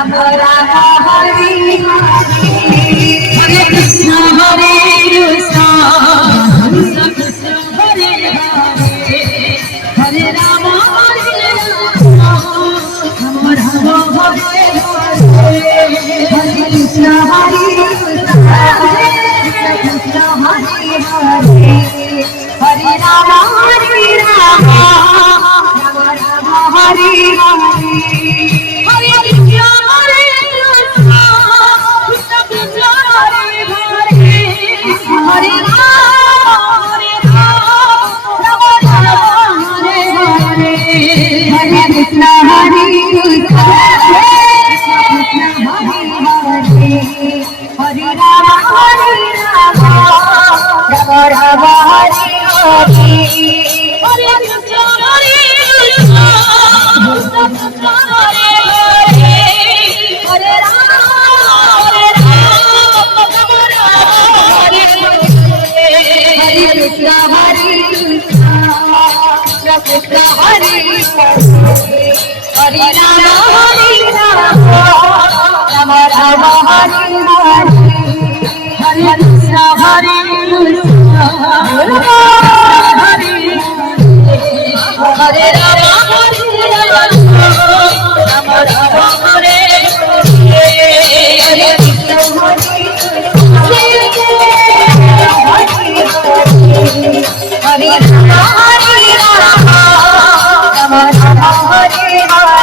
Hare Krishna Hare Krishna Krishna Krishna Hare Hare Hare Rama Hare Rama Rama Rama Hare Hare Hare Krishna Hare Krishna Krishna Krishna Hare Hare Hare Rama Hare Rama Rama Rama Hare Hare Hare Krishna Hare Krishna Krishna Krishna Hare Hare Hare Rama Rama Rama Hare Hare Hare Krishna Hare Krishna Krishna Krishna Hare Hare Hare Rama Hare Rama Rama Rama Hare Hare Hare Krishna Hare Krishna Krishna Krishna Hare Hare Hare Rama Rama Hare Hare Hare Krishna Hare Krishna Krishna Krishna Hare Hare Hare Rama Hare Rama Rama Rama Hare Hare Hare Krishna Hare Krishna Hare Hare Rama Hare Rama Rama Rama Hare Hare Hare Krishna Hare Hare Rama Hare Rama Rama Rama Hare Hare